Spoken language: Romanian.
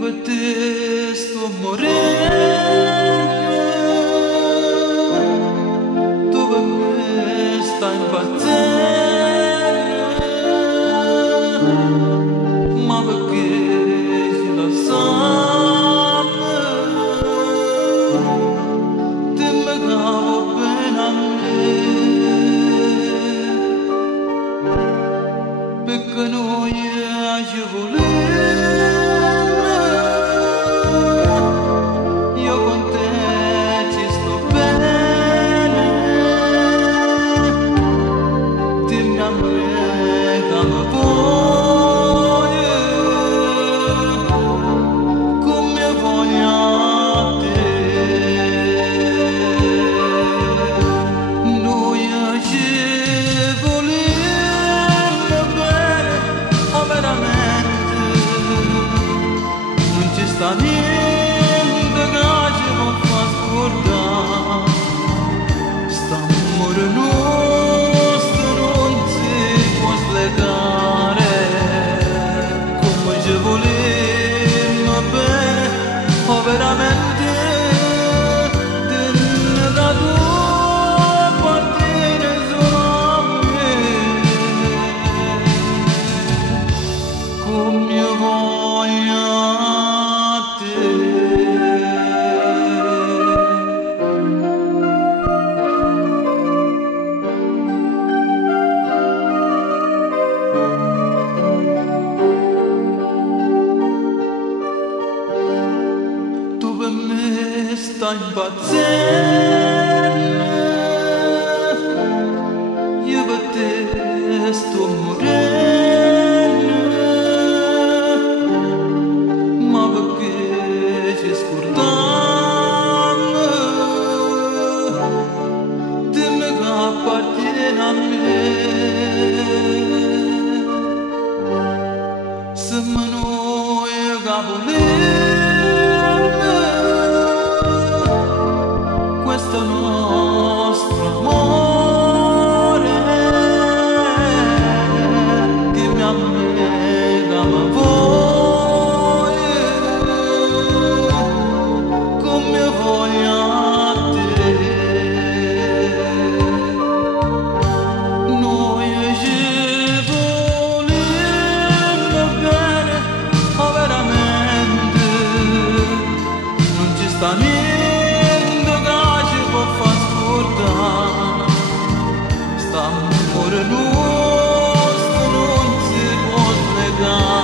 bater sto morendo, dove me stai battendo, ma perché ci lasciamo, ti megavo bene a me, perché noi ci volevo. Sta niente che ci può far scordare, sta amore nostro non si può spiegare, come ci volemmo bene, o veramente te ne da tua partire solo a me, come io voglio. Me sta impazzendo, io per te sto morendo, ma perché ci scordiamo, dimmi che appartiene a me, se me noi che volevo. Questo nostro amore, dimmi a me che mi vuoi, come voglio a te. Noi ci volemmo bene, ma veramente non ci sta niente. Sta amore nostro non si può spiegare.